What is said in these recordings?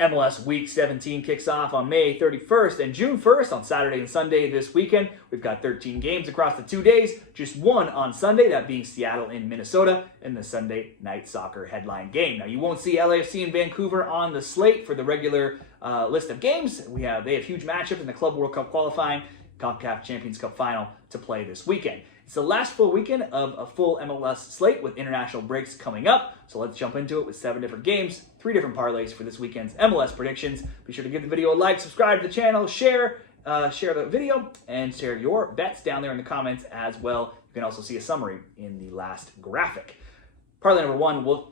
MLS Week 17 kicks off on May 31st and June 1st on Saturday and Sunday this weekend. We've got 13 games across the 2 days, just one on Sunday, that being Seattle in Minnesota, in the Sunday night soccer headline game. Now, you won't see LAFC and Vancouver on the slate for the regular list of games. They have huge matchups in the Club World Cup qualifying, CONCACAF Champions Cup final to play this weekend. It's the last full weekend of a full MLS slate with international breaks coming up. So let's jump into it with 7 different games, 3 different parlays for this weekend's MLS predictions. Be sure to give the video a like, subscribe to the channel, share the video, and share your bets down there in the comments as well. You can also see a summary in the last graphic. Parlay number 1, we'll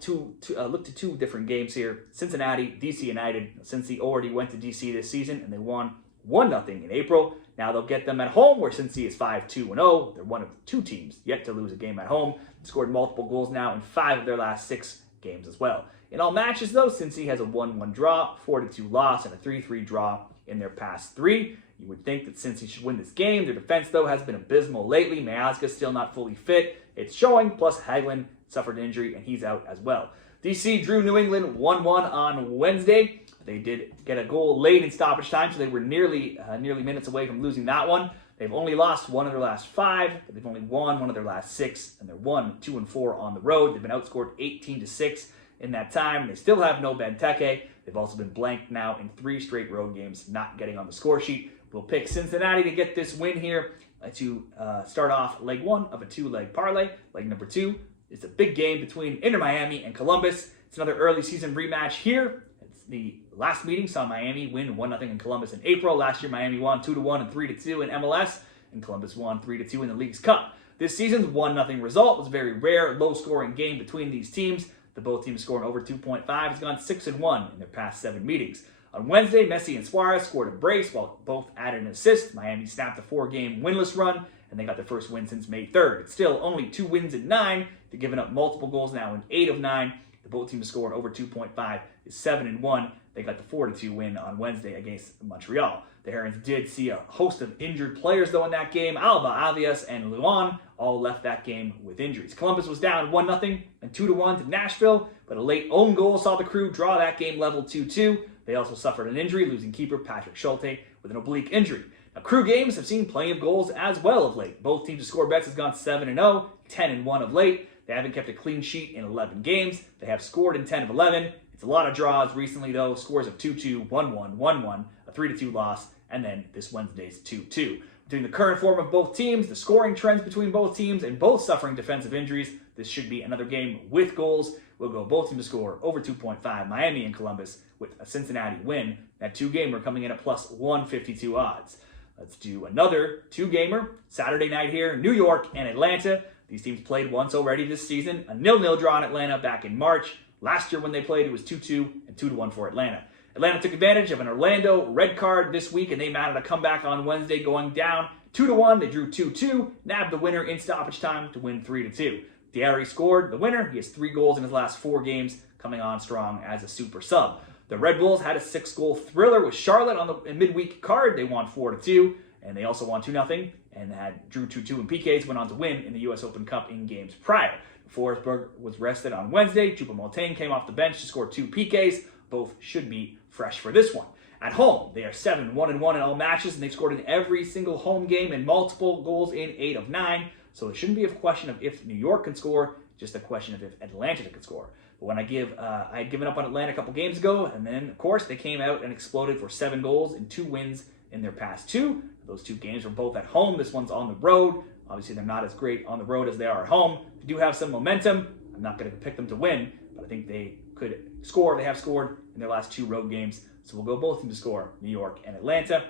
look to 2 different games here. Cincinnati, DC United. Cincy already went to DC this season and they won 1-0 in April. Now they'll get them at home, where Cincy is 5-2-0. They're one of 2 teams yet to lose a game at home. Scored multiple goals now in 5 of their last 6 games as well. In all matches, though, Cincy has a 1-1 draw, 4-2 loss, and a 3-3 draw in their past 3. You would think that Cincy should win this game. Their defense, though, has been abysmal lately. Miazga's still not fully fit. It's showing, plus Hagelin suffered an injury, and he's out as well. DC drew New England 1-1 on Wednesday. They did get a goal late in stoppage time, so they were nearly minutes away from losing that one. They've only lost 1 of their last 5, but they've only won 1 of their last 6, and they're 1-2-4 on the road. They've been outscored 18-6 in that time. They still have no Benteke. They've also been blanked now in 3 straight road games, not getting on the score sheet. We'll pick Cincinnati to get this win here to start off leg 1 of a 2-leg parlay. Leg number 2 is a big game between Inter Miami and Columbus. It's another early season rematch here. The last meeting saw Miami win 1-0 in Columbus in April. Last year, Miami won 2-1 and 3-2 in MLS, and Columbus won 3-2 in the League's Cup. This season's 1-0 result was a very rare, low-scoring game between these teams. The both teams scoring over 2.5 has gone 6-1 in their past 7 meetings. On Wednesday, Messi and Suarez scored a brace while both added an assist. Miami snapped a 4-game winless run, and they got their first win since May 3rd. It's still only 2 wins in 9. They've given up multiple goals now in 8 of 9. The both teams scoring over 2.5 is 7-1. They got the 4-2 win on Wednesday against Montreal. The Herons did see a host of injured players, though, in that game. Alba, Avias, and Luan all left that game with injuries. Columbus was down 1-0 and 2-1 to Nashville, but a late own goal saw the Crew draw that game level 2-2. They also suffered an injury, losing keeper Patrick Schulte with an oblique injury. Now, Crew games have seen plenty of goals as well of late. Both teams' to score bets has gone 7-0, 10-1 of late. They haven't kept a clean sheet in 11 games. They have scored in 10 of 11. It's a lot of draws recently, though. Scores of 2-2, 1-1, 1-1, a 3-2 loss, and then this Wednesday's 2-2. Between the current form of both teams, the scoring trends between both teams, and both suffering defensive injuries, this should be another game with goals. We'll go both teams to score over 2.5, Miami and Columbus, with a Cincinnati win. That 2-gamer coming in at plus 152 odds. Let's do another 2-gamer. Saturday night here, New York and Atlanta. These teams played once already this season. A 0-0 draw in Atlanta back in March. Last year when they played, it was 2-2 and 2-1 for Atlanta. Atlanta took advantage of an Orlando red card this week, and they mounted a comeback on Wednesday, going down 2-1. They drew 2-2, nabbed the winner in stoppage time to win 3-2. Diarry scored the winner. He has 3 goals in his last 4 games, coming on strong as a super sub. The Red Bulls had a 6-goal thriller with Charlotte on the midweek card. They won 4-2, and they also won 2-0. And drew 2-2 in PKs, went on to win in the U.S. Open Cup in games prior. Forsberg was rested on Wednesday. Choupo-Moting came off the bench to score 2 PKs. Both should be fresh for this one. At home, they are 7-1-1 in all matches, and they've scored in every single home game and multiple goals in 8 of 9. So it shouldn't be a question of if New York can score, just a question of if Atlanta can score. But when I had given up on Atlanta a couple games ago, and then, of course, they came out and exploded for 7 goals and 2 wins in their past 2. Those 2 games were both at home. This one's on the road. Obviously, they're not as great on the road as they are at home. They do have some momentum. I'm not going to pick them to win, but I think they could score. They have scored in their last 2 road games. So we'll go both teams to score, New York and Atlanta.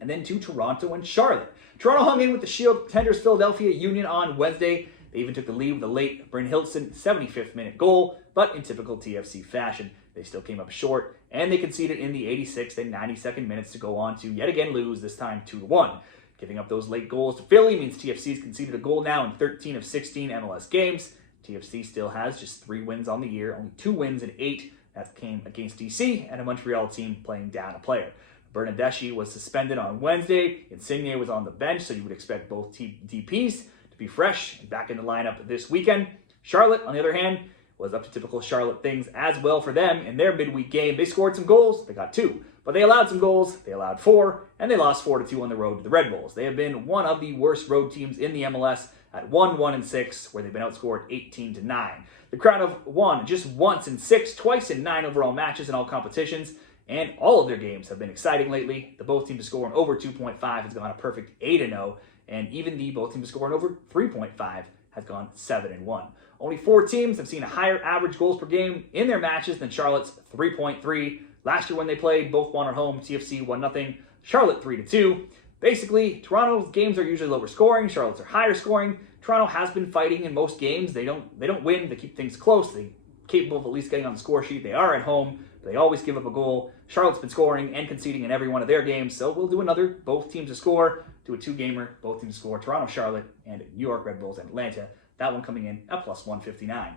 And then to Toronto and Charlotte. Toronto hung in with the Shield contenders Philadelphia Union on Wednesday. They even took the lead with a late Bryn Hilton 75th minute goal, but in typical TFC fashion, they still came up short, and they conceded in the 86th and 92nd minutes to go on to yet again lose, this time 2-1. Giving up those late goals to Philly means TFC's conceded a goal now in 13 of 16 MLS games. TFC still has just 3 wins on the year, only 2 wins in 8. That came against DC and a Montreal team playing down a player. Bernardeschi was suspended on Wednesday. Insigne was on the bench, so you would expect both DPs to be fresh and back in the lineup this weekend. Charlotte, on the other hand, was up to typical Charlotte things as well for them in their midweek game. They scored some goals, they got 2, but they allowed some goals, they allowed 4, and they lost 4-2 on the road to the Red Bulls. They have been one of the worst road teams in the MLS at 1-1-6, where they've been outscored 18-9. The Crown have won just once in 6, twice in 9 overall matches in all competitions, and all of their games have been exciting lately. The both teams to score over 2.5 has gone a perfect 8-0, and even the both teams to score over 3.5 has gone 7-1. Only 4 teams have seen a higher average goals per game in their matches than Charlotte's 3.3. Last year when they played, both won at home. TFC 1-0, Charlotte 3-2. Basically, Toronto's games are usually lower scoring, Charlotte's are higher scoring. Toronto has been fighting in most games. They don't win, they keep things close. They're capable of at least getting on the score sheet. They are at home, but they always give up a goal. Charlotte's been scoring and conceding in every one of their games, so we'll do another both teams to score, do a 2-gamer, both teams to score, Toronto, Charlotte, and New York Red Bulls and Atlanta. That one coming in at plus 159.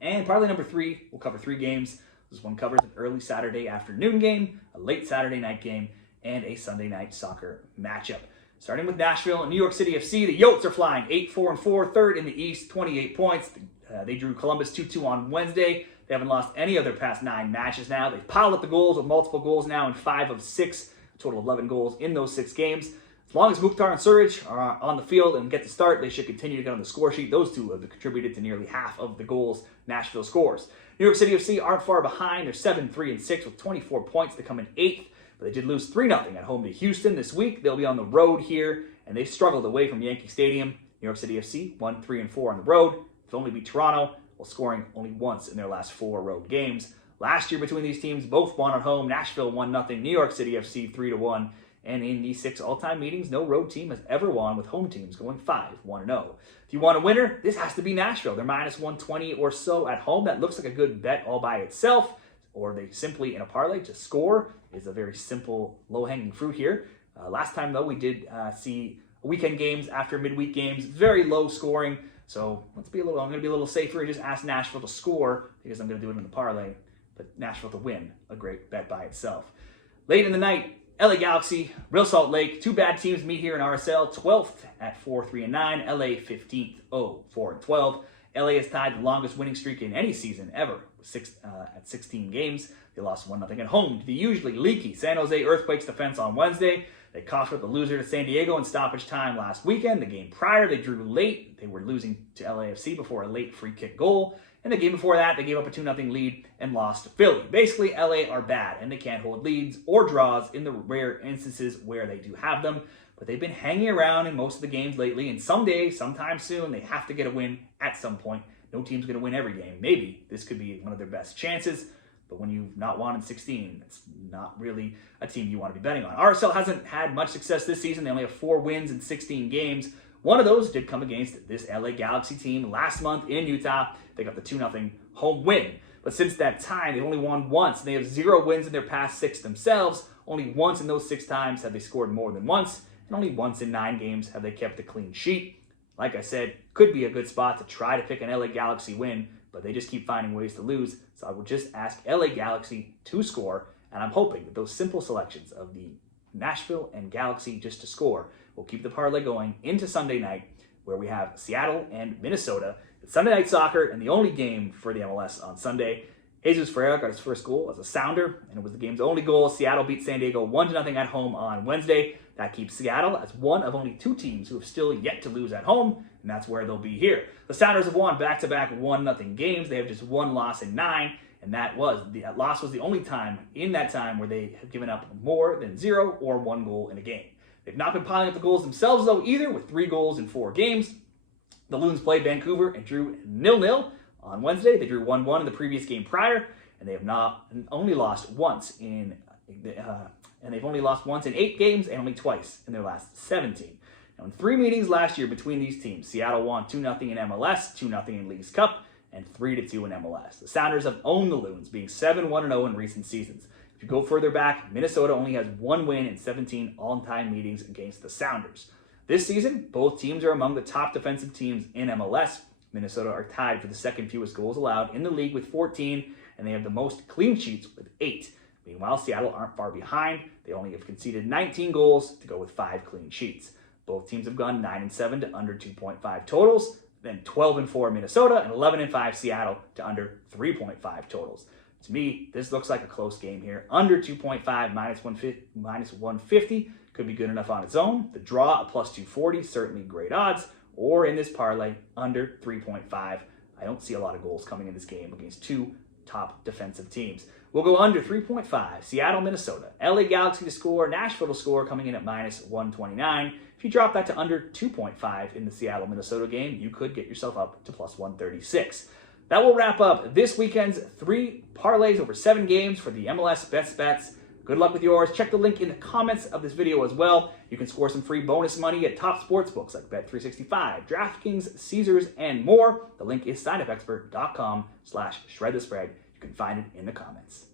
And parlay number 3, we'll cover 3 games. This one covers an early Saturday afternoon game, a late Saturday night game, and a Sunday night soccer matchup. Starting with Nashville and New York City FC, the Yotes are flying 8-4-4, third in the East, 28 points. They drew Columbus 2-2 on Wednesday. They haven't lost any of their past 9 matches now. They've piled up the goals with multiple goals now in 5 of 6, a total of 11 goals in those 6 games. As long as Mukhtar and Surridge are on the field and get the start, they should continue to get on the score sheet. Those two have contributed to nearly half of the goals Nashville scores. New York City FC aren't far behind. They're 7-3-6 with 24 points to come in 8th, but they did lose 3-0 at home to Houston this week. They'll be on the road here, and they struggled away from Yankee Stadium. New York City FC won 3-4 on the road. They've only beat Toronto while scoring only once in their last 4 road games. Last year between these teams, both won at home. Nashville 1-0, New York City FC 3-1. And in these 6 all-time meetings, no road team has ever won with home teams going 5-1-0. If you want a winner, this has to be Nashville. They're minus 120 or so at home. That looks like a good bet all by itself. Or they simply, in a parlay, to score is a very simple, low-hanging fruit here. Last time, though, we did see weekend games after midweek games, very low scoring. So I'm going to be a little safer and just ask Nashville to score because I'm going to do it in the parlay. But Nashville to win, a great bet by itself. Late in the night, LA Galaxy, Real Salt Lake, 2 bad teams meet here in RSL, 12th at 4-3-9, LA 15th, 4-12. LA has tied the longest winning streak in any season ever, at 16 games. They lost 1-0 at home to the usually leaky San Jose Earthquakes defense on Wednesday. They coughed up the loser to San Diego in stoppage time last weekend. The game prior, they drew late. They were losing to LAFC before a late free kick goal. And the game before that, they gave up a 2-0 lead and lost to Philly. Basically, LA are bad, and they can't hold leads or draws in the rare instances where they do have them. But they've been hanging around in most of the games lately, and someday, sometime soon, they have to get a win at some point. No team's going to win every game. Maybe this could be one of their best chances, but when you've not won in 16, it's not really a team you want to be betting on. RSL hasn't had much success this season. They only have 4 wins in 16 games. One of those did come against this LA Galaxy team last month in Utah. They got the 2-0 home win. But since that time, they've only won once. They have 0 wins in their past 6 themselves. Only once in those 6 times have they scored more than once. And only once in 9 games have they kept a clean sheet. Like I said, could be a good spot to try to pick an LA Galaxy win, but they just keep finding ways to lose. So I would just ask LA Galaxy to score, and I'm hoping that those simple selections of the Nashville and Galaxy just to score will keep the parlay going into Sunday night, where we have Seattle and Minnesota. It's Sunday night soccer, and the only game for the MLS on Sunday. Jesus Ferreira got his first goal as a sounder, and it was the game's only goal. Seattle beat San Diego 1-0 at home on Wednesday. That keeps Seattle as one of only 2 teams who have still yet to lose at home, and that's where they'll be here. The Sounders have won back-to-back 1-0 games. They have just 1 loss in 9, and that loss was the only time in that time where they have given up more than 0 or 1 goal in a game. They've not been piling up the goals themselves, though, either, with 3 goals in 4 games. The Loons played Vancouver and drew 0-0 on Wednesday. They drew 1-1 in the previous game prior, and they have only lost once in 8 games and only twice in their last 17. Now, in 3 meetings last year between these teams, Seattle won 2-0 in MLS, 2-0 in Leagues Cup, and 3-2 in MLS. The Sounders have owned the Loons, being 7-1-0 in recent seasons. If you go further back, Minnesota only has 1 win in 17 all-time meetings against the Sounders. This season, both teams are among the top defensive teams in MLS. Minnesota are tied for the second fewest goals allowed in the league with 14, and they have the most clean sheets with 8. Meanwhile, Seattle aren't far behind. They only have conceded 19 goals to go with 5 clean sheets. Both teams have gone 9-7 to under 2.5 totals. then 12-4 Minnesota, and 11-5 Seattle to under 3.5 totals. To me, this looks like a close game here. Under 2.5, minus 150 could be good enough on its own. The draw, a plus 240, certainly great odds. Or in this parlay, under 3.5. I don't see a lot of goals coming in this game against two top defensive teams. We'll go under 3.5, Seattle, Minnesota. LA Galaxy to score, Nashville to score, coming in at minus 129. If you drop that to under 2.5 in the Seattle, Minnesota game, you could get yourself up to plus 136. That will wrap up this weekend's 3 parlays over 7 games for the MLS Best Bets. Good luck with yours. Check the link in the comments of this video as well. You can score some free bonus money at top sportsbooks like Bet365, DraftKings, Caesars, and more. The link is signupexpert.com/shredthespread. You can find it in the comments.